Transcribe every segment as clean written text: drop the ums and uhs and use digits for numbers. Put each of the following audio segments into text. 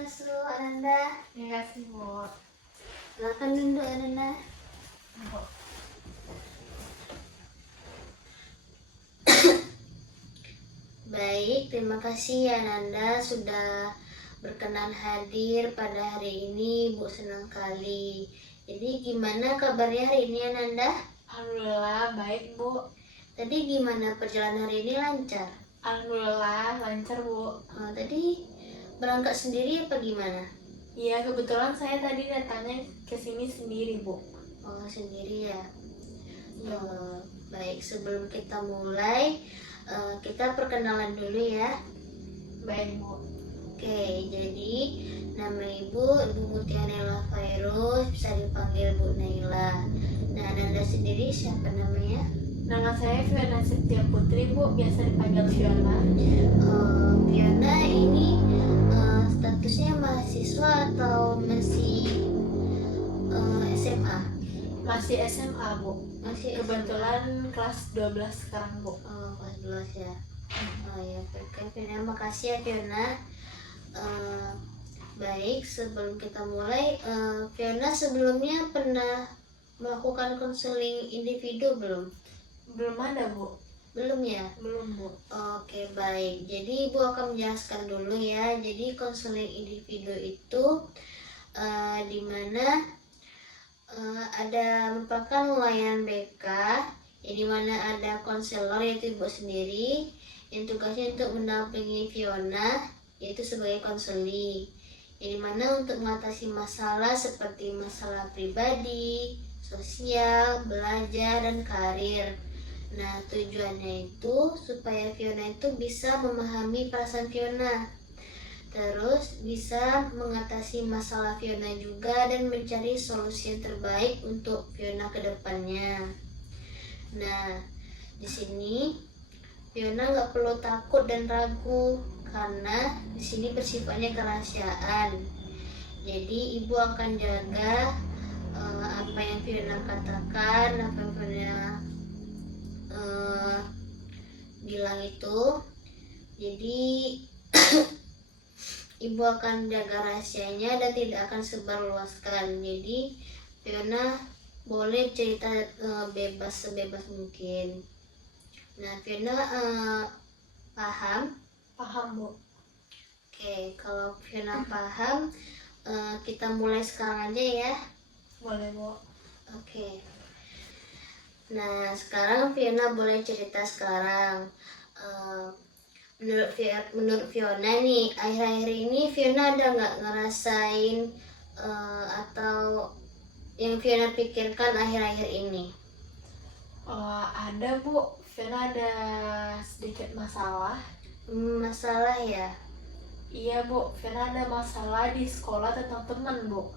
masuk Ananda. Terima kasih, Bu. Silakan duduk Ananda. Bu. Baik, terima kasih Ananda sudah berkenan hadir pada hari ini. Bu senang kali. Jadi gimana kabarnya hari ini Ananda? Alhamdulillah baik, Bu. Tadi gimana perjalanan hari ini, lancar? Alhamdulillah lancar, Bu. Tadi berangkat sendiri apa gimana? Iya, kebetulan saya tadi datangnya ke sini sendiri, Bu. Oh, sendiri ya. Iya. Baik, sebelum kita mulai, kita perkenalan dulu ya. Baik, Bu. Oke, jadi nama Ibu Mutia Naila Fairuz, bisa dipanggil Bu Naila. Nah, Ananda sendiri siapa namanya? Nama saya Fiona Setia Putri, Bu. Biasa dipanggil Fiona. Fiona ini statusnya mahasiswa atau masih SMA? Masih SMA, Bu. Masih Kebetulan kelas 12 sekarang, Bu. kelas 12 ya. Oh ya, oke Fiona, makasih ya Fiona. Baik, sebelum kita mulai, Fiona sebelumnya pernah melakukan konseling individu belum? Belum ada, Bu. Belum ya? Belum, Bu. Oke, baik. Jadi Ibu akan menjelaskan dulu ya. Jadi konseling individu itu dimana ada merupakan layanan BK, yang dimana ada konselor yaitu Ibu sendiri yang tugasnya untuk mendampingi Fiona, yaitu sebagai konseli, yang dimana untuk mengatasi masalah seperti masalah pribadi, sosial, belajar, dan karir. Nah, tujuannya itu supaya Fiona itu bisa memahami perasaan Fiona, terus bisa mengatasi masalah Fiona juga dan mencari solusi yang terbaik untuk Fiona ke depannya. Nah, di sini Fiona nggak perlu takut dan ragu karena di sini bersifatnya kerahasiaan. Jadi ibu akan jaga apa yang Fiona katakan, apa yang Fiona bilang itu. Jadi ibu akan jaga rahasianya dan tidak akan sebarluaskan. Jadi Fiona boleh cerita bebas sebebas mungkin. Nah, Fiona paham? Paham, Bu. Oke, kalau Fiona paham, kita mulai sekarang aja ya. Boleh, Bu. Oke. Nah, sekarang Fiona boleh cerita sekarang. Menurut Fiona nih, akhir-akhir ini Fiona ada nggak ngerasain atau yang Fiona pikirkan akhir-akhir ini? Ada, Bu. Fiona ada sedikit masalah. Masalah ya? Iya, Bu. Fiona ada masalah di sekolah tentang teman, Bu.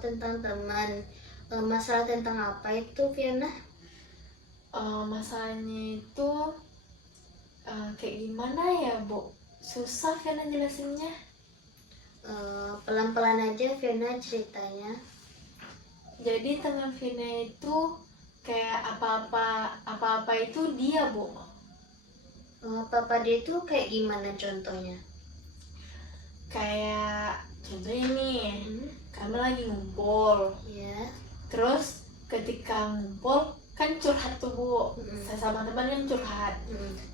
Tentang teman. Masalah tentang apa itu Fiona? Masalahnya itu kayak gimana ya, Bu? Susah Fiona jelasinnya. Pelan-pelan aja Fiona ceritanya. Jadi teman Fiona itu kayak apa-apa itu dia, Bu. Papa dia itu kayak gimana contohnya? Kayak contohnya nih, kami lagi ngumpul. Ya. Terus ketika ngumpul kan curhat tuh, Bu. Saya sama teman kan curhat.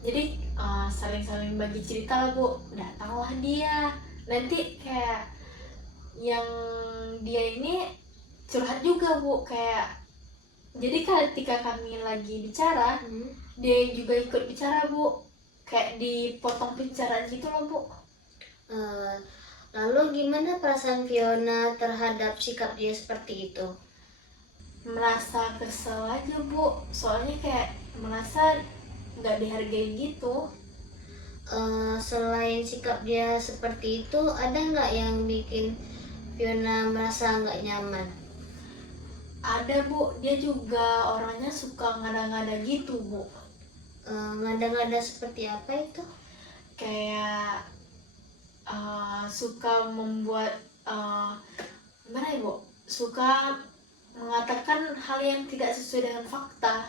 Jadi saling-saling bagi cerita lah, Bu. Datanglah dia. Nanti kayak yang dia ini curhat juga, Bu. Kayak jadi ketika kami lagi bicara, dia juga ikut bicara, Bu. Kayak dipotong pembicaraan gitu loh, Bu. Lalu gimana perasaan Fiona terhadap sikap dia seperti itu? Merasa kesel aja, Bu. Soalnya kayak merasa nggak dihargai gitu. Selain sikap dia seperti itu, ada nggak yang bikin Fiona merasa nggak nyaman? Ada, Bu. Dia juga orangnya suka ngada-ngada gitu, Bu. Ngada-ngada seperti apa itu? Kayak suka membuat gimana ya, Bu? Suka mengatakan hal yang tidak sesuai dengan fakta.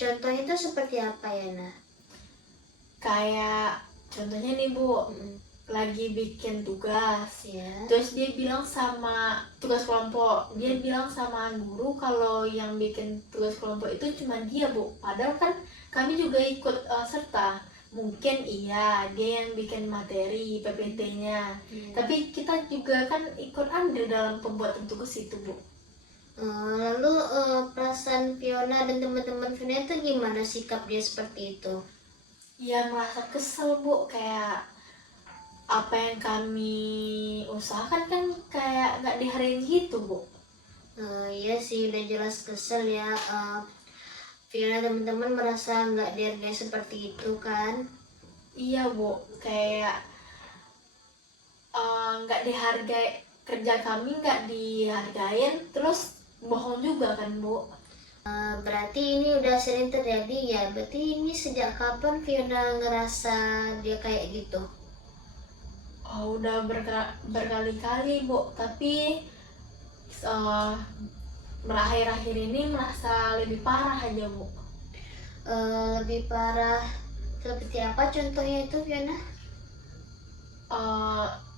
Contohnya itu seperti apa ya, Nah? Kayak contohnya nih, Bu, lagi bikin tugas. Ya. Terus dia bilang sama tugas kelompok, dia bilang sama guru kalau yang bikin tugas kelompok itu cuma dia, Bu. Padahal kan kami juga ikut serta. Mungkin iya dia yang bikin materi PPT-nya, tapi kita juga kan ikut andil dalam pembuatan tugas itu, Bu. Lalu perasaan Fiona dan teman-teman Fiona itu gimana sikap dia seperti itu? Ya merasa kesel, Bu, kayak apa yang kami usahakan kan kayak nggak dihargain gitu, Bu. Iya sih, udah jelas kesel ya. Fiona teman-teman merasa nggak dihargai seperti itu kan? Iya, Bu, kayak nggak dihargai, kerja kami nggak dihargain, terus bohong juga kan, Bu. Berarti ini udah sering terjadi ya. Berarti ini sejak kapan Fiona ngerasa dia kayak gitu? Udah berkali-kali, Bu, tapi akhir-akhir ini merasa lebih parah aja, Bu. Lebih parah seperti apa contohnya itu Fiona?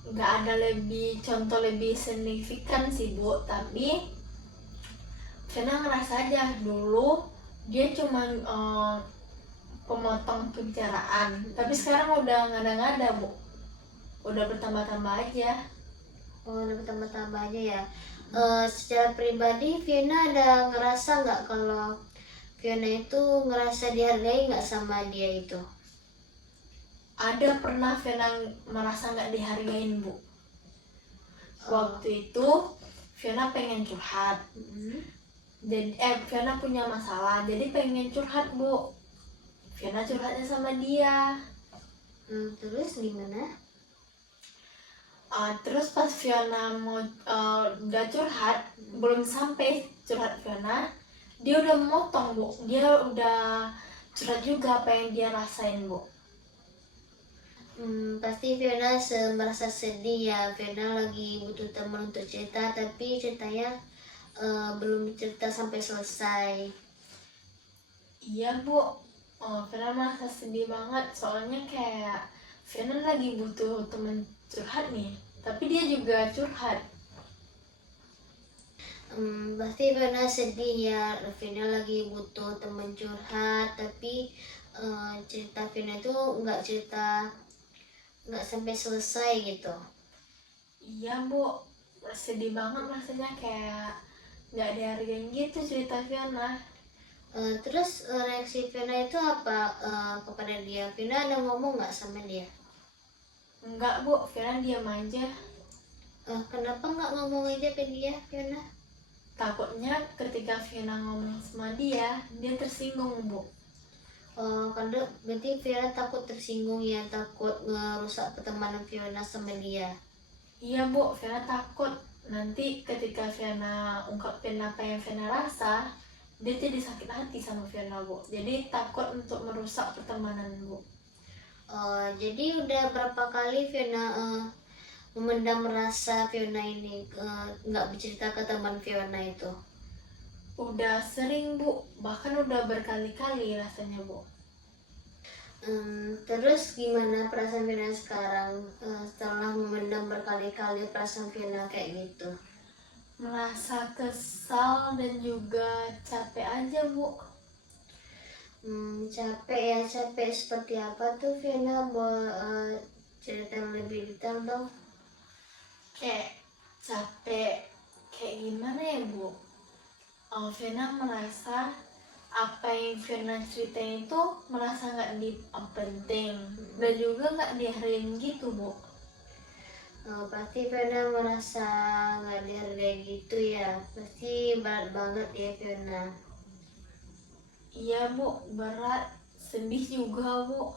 Nggak ada contoh lebih signifikan sih, Bu, tapi Fiona ngerasa aja dulu dia cuma pemotong pembicaraan, tapi sekarang udah ngada-ngada, Bu. Udah bertambah-tambah aja. Udah bertambah-tambah aja ya. Secara pribadi Fiona ada ngerasa nggak kalau Fiona itu ngerasa dihargai nggak sama dia itu? Ada pernah Fiona merasa nggak dihargain, Bu. Waktu itu Fiona pengen curhat. Jadi Fiona punya masalah, jadi pengen curhat, Bu. Fiona curhatnya sama dia. Terus gimana? Terus pas Fiona mau udah curhat, belum sampai curhat Fiona, dia udah memotong, Bu. Dia udah curhat juga apa yang dia rasain, Bu. Pasti Fiona merasa sedih ya. Fiona lagi butuh teman untuk cerita, tapi ceritanya belum cerita sampai selesai. Iya, Bu. Fiona merasa sedih banget, soalnya kayak Fiona lagi butuh teman curhat nih, tapi dia juga curhat. Pasti Fiona sedih ya. Fiona lagi butuh teman curhat, tapi cerita Fiona itu nggak sampai selesai gitu. Iya, Bu, sedih banget rasanya, kayak nggak dihargain gitu cerita Fiona. Terus reaksi Fiona itu apa kepada dia? Fiona ada ngomong nggak sama dia? Enggak, Bu, Fiona diam aja. Kenapa nggak ngomong aja ke dia, Fiona? Takutnya ketika Fiona ngomong sama dia tersinggung, Bu. Karena berarti Fiona takut tersinggung ya, takut ngerusak pertemanan Fiona sama dia. Iya, Bu, Fiona takut nanti ketika Fiona ungkapin apa yang Fiona rasa, dia jadi sakit hati sama Fiona, Bu. Jadi takut untuk merusak pertemanan, Bu. Jadi udah berapa kali Fiona memendam rasa Fiona ini, nggak bercerita ke teman Fiona itu? Udah sering, Bu, bahkan udah berkali-kali rasanya, Bu. Terus gimana perasaan Fiona sekarang setelah memendam berkali-kali perasaan Fiona kayak gitu? Merasa kesal dan juga capek aja, Bu. Capek seperti apa tuh Fiona? Cerita lebih detail dong. Kayak capek, kayak gimana ya, Bu? Fiona merasa apa yang Fiona ceritain itu merasa nggak penting dan juga nggak dihargain gitu, Bu. Pasti Fiona merasa nggak dihargai gitu ya. Pasti berat banget ya Fiona. Iya, Bu, berat, sedih juga, Bu.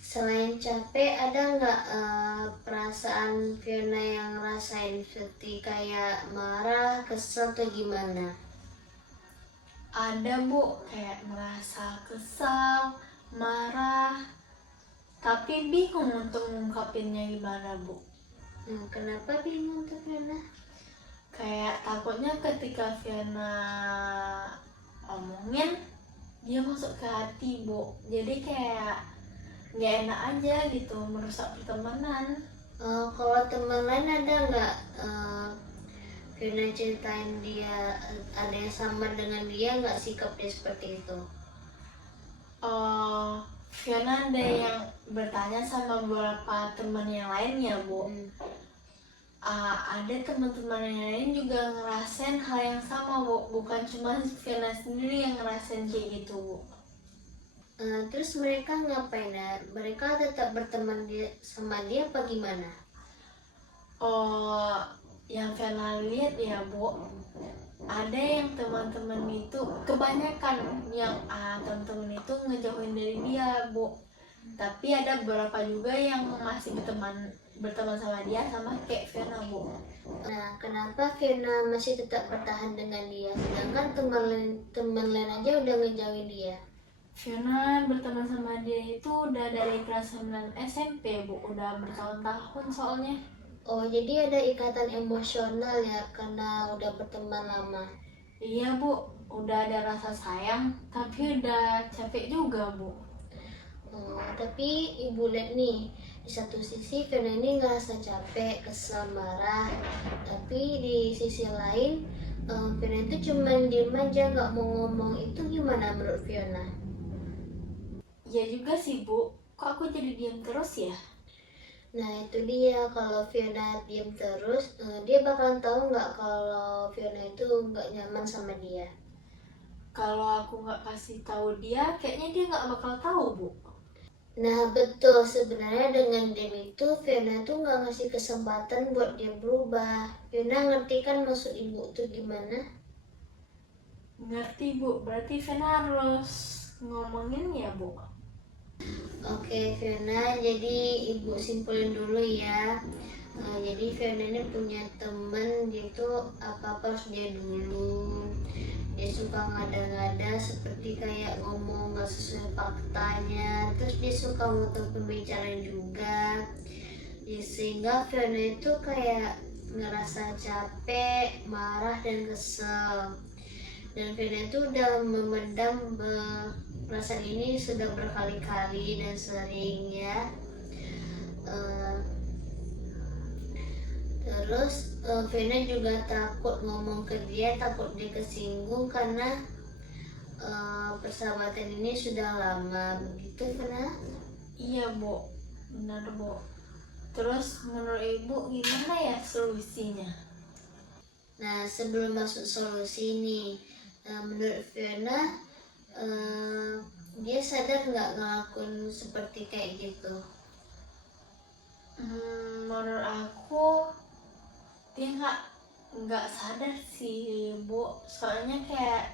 Selain capek, ada nggak perasaan Fiona yang rasain seperti kayak marah, kesel atau gimana? Ada, Bu, kayak merasa kesal, marah, tapi bingung untuk mengungkapinnya gimana, Bu. Kenapa bingung tuh Fiona? Kayak takutnya ketika Fiona omongin, dia masuk ke hati, Bu. Jadi kayak nggak enak aja gitu, merusak pertemanan. Kalau teman lain ada nggak Fiona ceritain dia ada yang sama dengan dia nggak sikap dia seperti itu? Fiona ada yang bertanya sama beberapa teman yang lain ya Bu. Ada teman-teman yang lain juga ngerasain hal yang sama Bu, bukan cuma Fiona sendiri yang ngerasain kayak gitu Bu. Terus mereka ngapain ya? Mereka tetap berteman sama dia apa gimana? Yang Fiona lihat ya Bu, ada yang teman-teman itu kebanyakan yang teman-teman itu ngejauhin dari dia Bu, tapi ada beberapa juga yang masih berteman sama dia sama kayak Fiona Bu. Nah, kenapa Fiona masih tetap bertahan dengan dia sedangkan teman lain aja udah ngejauhin dia? Fiona berteman sama dia itu udah dari kelas 9 SMP Bu, udah bertahun-tahun soalnya. Oh, jadi ada ikatan emosional ya karena udah berteman lama. Iya Bu, udah ada rasa sayang, tapi udah capek juga Bu. Tapi ibu lihat nih, di satu sisi Fiona ini ngerasa capek, kesal, marah. Tapi di sisi lain, Fiona itu cuma diem aja, nggak mau ngomong. Itu gimana menurut Fiona? Ya juga sih Bu, kok aku jadi diam terus ya? Nah itu dia, kalau Fiona diem terus, dia bakalan tahu nggak kalau Fiona itu nggak nyaman sama dia. Kalau aku nggak kasih tahu dia, kayaknya dia nggak bakal tahu Bu. Nah betul, sebenarnya dengan diem itu Fiona tuh nggak ngasih kesempatan buat dia berubah. Fiona ngerti kan maksud ibu tuh gimana? Ngerti Bu, berarti Fiona harus ngomongin ya Bu. Oke Fiona, jadi ibu simpulin dulu ya. Jadi Fiona ini punya temen, dia tuh apa-apa harus dia dulu. Dia suka ngada-ngada seperti kayak ngomong gak sesuai faktanya. Terus dia suka muter pembicaraan juga. Ya, sehingga Fiona itu kayak ngerasa capek, marah dan kesel. Dan Fiona itu udah memendam perasaan ini sudah berkali-kali dan sering ya. Terus Fiona juga takut ngomong ke dia, takut dia kesinggung karena persahabatan ini sudah lama, begitu Fiona? Iya Bu, benar Bu. Terus menurut Ibu gimana ya solusinya? Nah sebelum masuk solusi nih, menurut Fiona dia sadar nggak ngelakuin seperti kayak gitu? Menurut aku dia nggak sadar sih Bu, soalnya kayak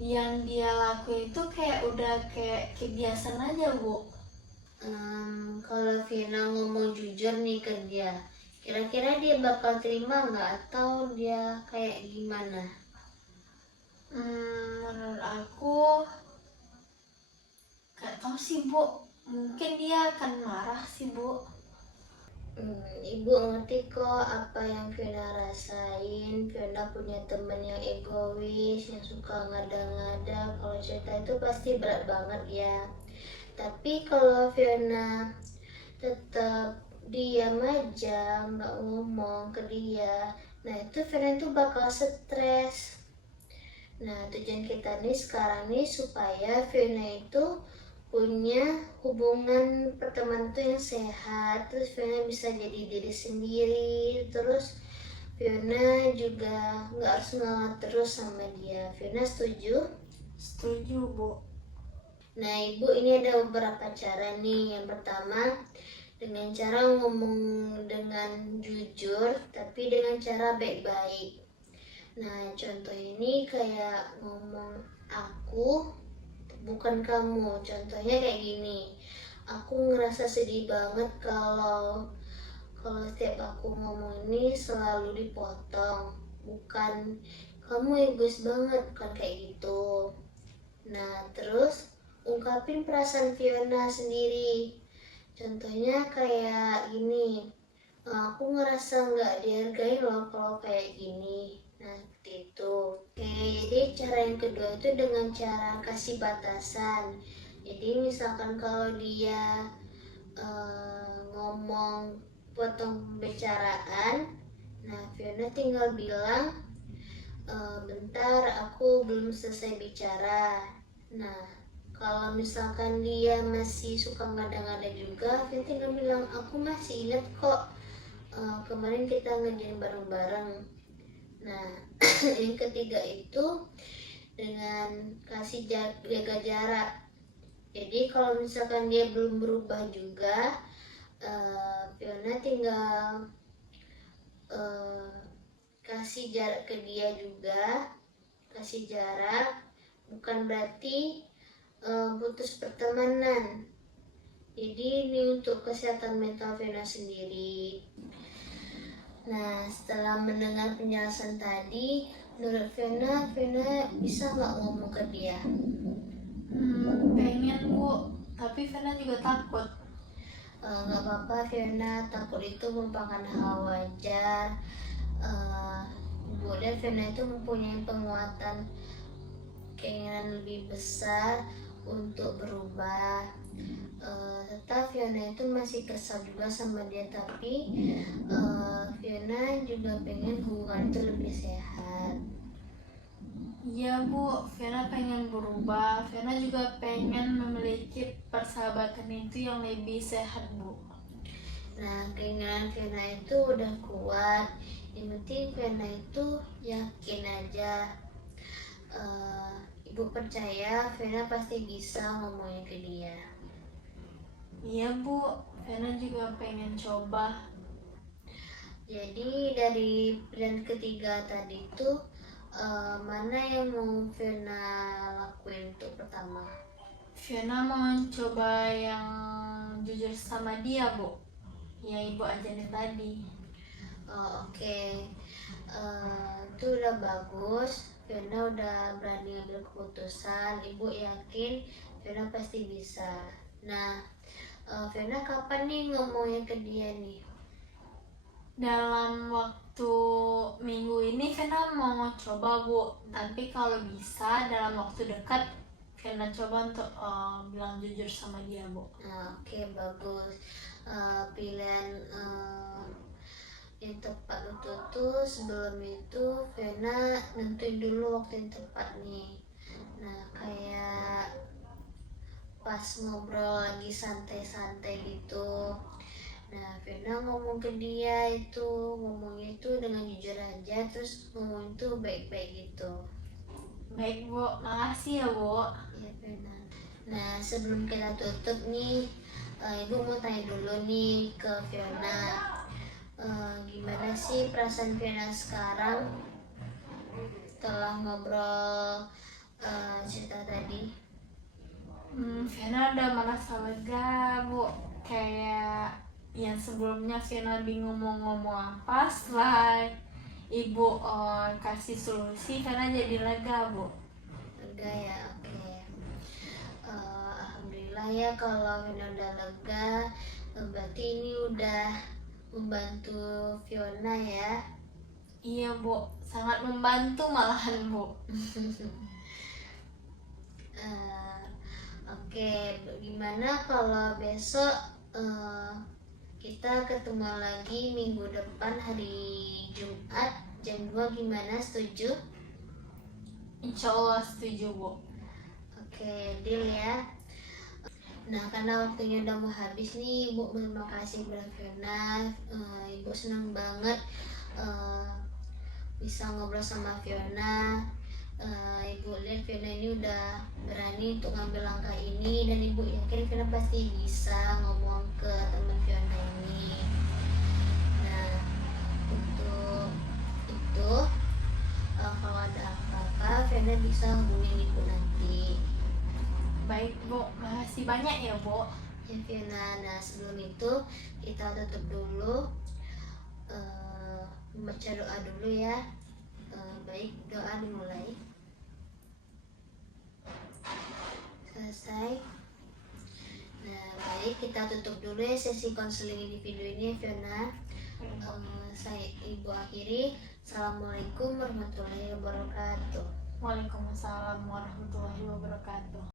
yang dia lakuin itu kayak udah kayak kebiasaan aja Bu. Kalau Vina ngomong jujur nih ke dia, kira-kira dia bakal terima nggak atau dia kayak gimana? Menurut aku nggak tahu sih Bu, mungkin dia akan marah sih Bu. Ibu ngerti kok apa yang Fiona rasain. Fiona punya temen yang egois, yang suka ngada-ngada. Kalau cerita itu pasti berat banget ya. Tapi kalau Fiona tetap diam aja, nggak ngomong ke dia, nah itu Fiona itu bakal stres. Nah tujuan kita nih sekarang nih supaya Fiona itu punya hubungan pertemanan tuh yang sehat, terus Fiona bisa jadi diri sendiri, terus Fiona juga nggak harus ngalah terus sama dia. Fiona setuju? Setuju Bu. Nah ibu ini ada beberapa cara nih. Yang pertama dengan cara ngomong dengan jujur tapi dengan cara baik-baik. Nah contoh ini kayak ngomong aku bukan kamu. Contohnya kayak gini, aku ngerasa sedih banget kalau setiap aku ngomong ini selalu dipotong, bukan kamu egois banget, bukan kayak gitu. Nah terus ungkapin perasaan Fiona sendiri. Contohnya kayak gini, aku ngerasa nggak dihargai loh kalau kayak gini. Nah seperti itu. Oke, jadi cara yang kedua itu dengan cara kasih batasan. Jadi misalkan kalau dia ngomong potong pembicaraan. Nah, Fiona tinggal bilang, bentar aku belum selesai bicara. Nah, kalau misalkan dia masih suka ngada-ngada juga, Fiona tinggal bilang, aku masih ingat kok, kemarin kita ngerjain bareng-bareng. Nah, yang ketiga itu dengan kasih jaga jarak. Jadi kalau misalkan dia belum berubah juga, Fiona tinggal kasih jarak ke dia juga. Kasih jarak bukan berarti putus pertemanan. Jadi ini untuk kesehatan mental Fiona sendiri. Nah, setelah mendengar penjelasan tadi, menurut Fiona bisa nggak ngomong ke dia? Pengen Bu, tapi Fiona juga takut. Nggak apa-apa Fiona, takut itu merupakan hal wajar. Ibu dan Fiona itu mempunyai penguatan keinginan lebih besar untuk berubah. Tetap Fiona itu masih kesal juga sama dia, tapi Fiona juga pengen hubungan itu lebih sehat. Iya Bu, Fiona pengen berubah. Fiona juga pengen memiliki persahabatan itu yang lebih sehat Bu. Nah, keinginan Fiona itu udah kuat. Yang penting Fiona itu yakin aja. Ibu percaya Fiona pasti bisa ngomongin ke dia. Iya Bu, Fiona juga pengen coba. Jadi dari pilihan ketiga tadi itu mana yang mau Fiona lakuin untuk pertama? Fiona mau coba yang jujur sama dia Bu, yang Ibu ajarin tadi. Oke. Itu udah bagus. Fiona udah berani ambil keputusan. Ibu yakin Fiona pasti bisa. Nah, Fiona kapan nih ngomongnya ke dia nih? Dalam waktu minggu ini Fiona mau coba Bu, tapi kalau bisa dalam waktu dekat Fiona coba untuk bilang jujur sama dia Bu. Oke, bagus. Pilihan yang tepat untuk tuh sebelum itu Fiona nentuin dulu waktu yang tepat nih. Nah, kayak pas ngobrol lagi santai-santai gitu. Nah, Fiona ngomong ke dia itu, ngomongnya itu dengan jujur aja, terus ngomong itu baik-baik gitu. Baik Bu, makasih ya Bu. Iya Fiona. Nah, sebelum kita tutup nih, Ibu mau tanya dulu nih ke Fiona. Gimana sih perasaan Fiona sekarang setelah ngobrol cerita tadi? Fiona udah merasa lega Bu, kayak yang sebelumnya Fiona bingung mau ngomong apa, setelah Ibu kasih solusi Fiona jadi lega Bu. Lega ya, oke. Alhamdulillah ya kalau Fiona udah lega, berarti ini udah membantu Fiona ya. Iya Bu, sangat membantu malahan Bu. Oke, gimana kalau besok kita ketemu lagi minggu depan hari Jumat jam 2, gimana, setuju? Insya Allah setuju Bu. Oke, deal ya. Nah, karena waktunya udah mau habis nih, Ibu terima kasih kepada Fiona. Ibu senang banget bisa ngobrol sama Fiona. Ibu lihat Fiona ini udah berani untuk ngambil langkah ini, dan Ibu yakin Fiona pasti bisa ngomong ke teman Fiona ini. Nah, untuk itu kalau ada apa-apa Fiona bisa hubungin Ibu nanti. Baik Bu, makasih banyak ya Bu. Ya Fiona, nah sebelum itu kita tutup dulu, membaca doa dulu ya. Baik, doa dimulai. Selesai. Nah, baik, kita tutup dulu ya sesi konseling individu ini Fiona. Saya Ibu akhiri. Assalamualaikum warahmatullahi wabarakatuh. Waalaikumsalam warahmatullahi wabarakatuh.